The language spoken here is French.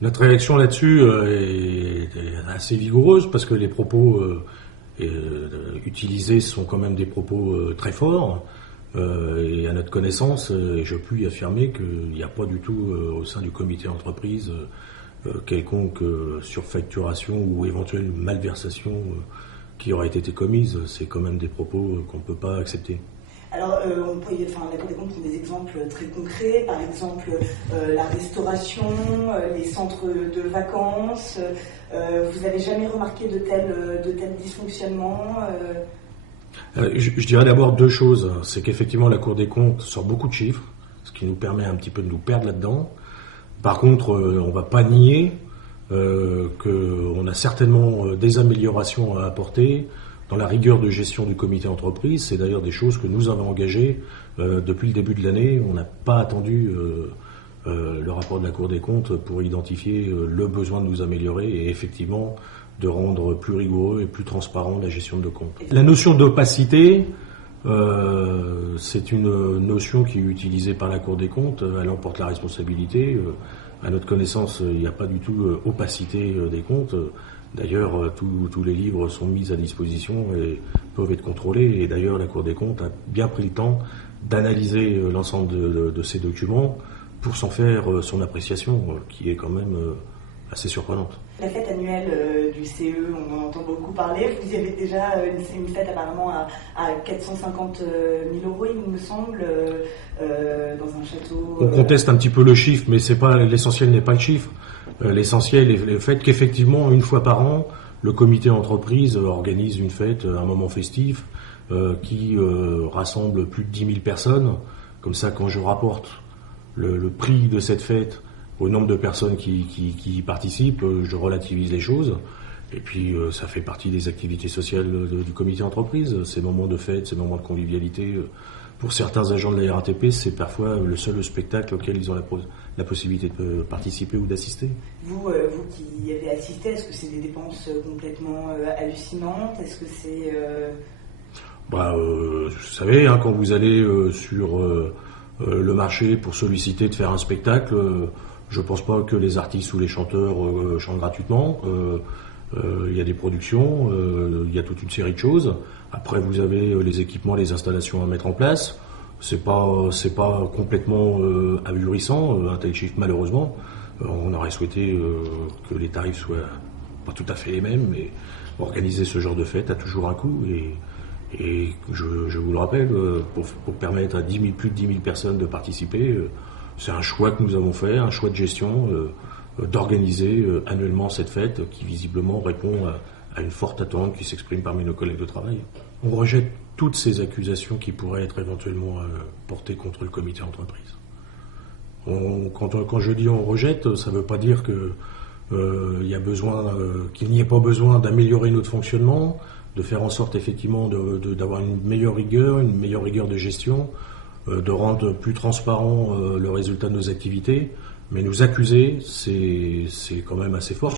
Notre réaction là-dessus est assez vigoureuse parce que les propos utilisés sont quand même des propos très forts. Et à notre connaissance, je puis affirmer qu'il n'y a pas du tout au sein du comité entreprise quelconque surfacturation ou éventuelle malversation qui aurait été commise. C'est quand même des propos qu'on ne peut pas accepter. Alors, la Cour des comptes prend des exemples très concrets, par exemple la restauration, les centres de vacances. Vous n'avez jamais remarqué de tels dysfonctionnements Je dirais d'abord deux choses. C'est qu'effectivement, la Cour des comptes sort beaucoup de chiffres, ce qui nous permet un petit peu de nous perdre là-dedans. Par contre, on ne va pas nier qu'on a certainement des améliorations à apporter dans la rigueur de gestion du comité entreprise. C'est d'ailleurs des choses que nous avons engagées depuis le début de l'année. On n'a pas attendu le rapport de la Cour des comptes pour identifier le besoin de nous améliorer et effectivement de rendre plus rigoureux et plus transparent la gestion de nos comptes. La notion d'opacité, c'est une notion qui est utilisée par la Cour des comptes. Elle en porte la responsabilité. À notre connaissance, il n'y a pas du tout opacité des comptes. D'ailleurs, tous les livres sont mis à disposition et peuvent être contrôlés. Et d'ailleurs, la Cour des comptes a bien pris le temps d'analyser l'ensemble de ces documents pour s'en faire son appréciation, qui est quand même assez surprenante. La fête annuelle du CE, on en entend beaucoup parler. Vous y avez déjà une fête apparemment à 450 000 euros, il me semble, dans un château. On conteste un petit peu le chiffre, mais l'essentiel n'est pas le chiffre. L'essentiel est le fait qu'effectivement, une fois par an, le comité entreprise organise une fête, un moment festif, qui rassemble plus de 10 000 personnes. Comme ça, quand je rapporte le prix de cette fête au nombre de personnes qui y participent, je relativise les choses. Et puis, ça fait partie des activités sociales du comité entreprise. Ces moments de fête, ces moments de convivialité, pour certains agents de la RATP, c'est parfois le seul spectacle auquel ils ont la possibilité de participer ou d'assister. Vous qui y avez assisté, est-ce que c'est des dépenses complètement hallucinantes? Est-ce que c'est... Vous savez, quand vous allez sur le marché pour solliciter de faire un spectacle, je pense pas que les artistes ou les chanteurs chantent gratuitement. Il y a des productions, il y a toute une série de choses. Après, vous avez les équipements, les installations à mettre en place. C'est pas complètement ahurissant, un tel chiffre, malheureusement. On aurait souhaité que les tarifs soient pas tout à fait les mêmes, mais organiser ce genre de fête a toujours un coût. Et je vous le rappelle, pour permettre à plus de 10 000 personnes de participer, c'est un choix que nous avons fait, un choix de gestion, d'organiser annuellement cette fête qui visiblement répond à une forte attente qui s'exprime parmi nos collègues de travail. On rejette toutes ces accusations qui pourraient être éventuellement portées contre le comité entreprise. Quand je dis on rejette, ça ne veut pas dire qu'il n'y ait pas besoin d'améliorer notre fonctionnement, de faire en sorte effectivement d'avoir une meilleure rigueur de gestion, de rendre plus transparent le résultat de nos activités, mais nous accuser, c'est quand même assez fort.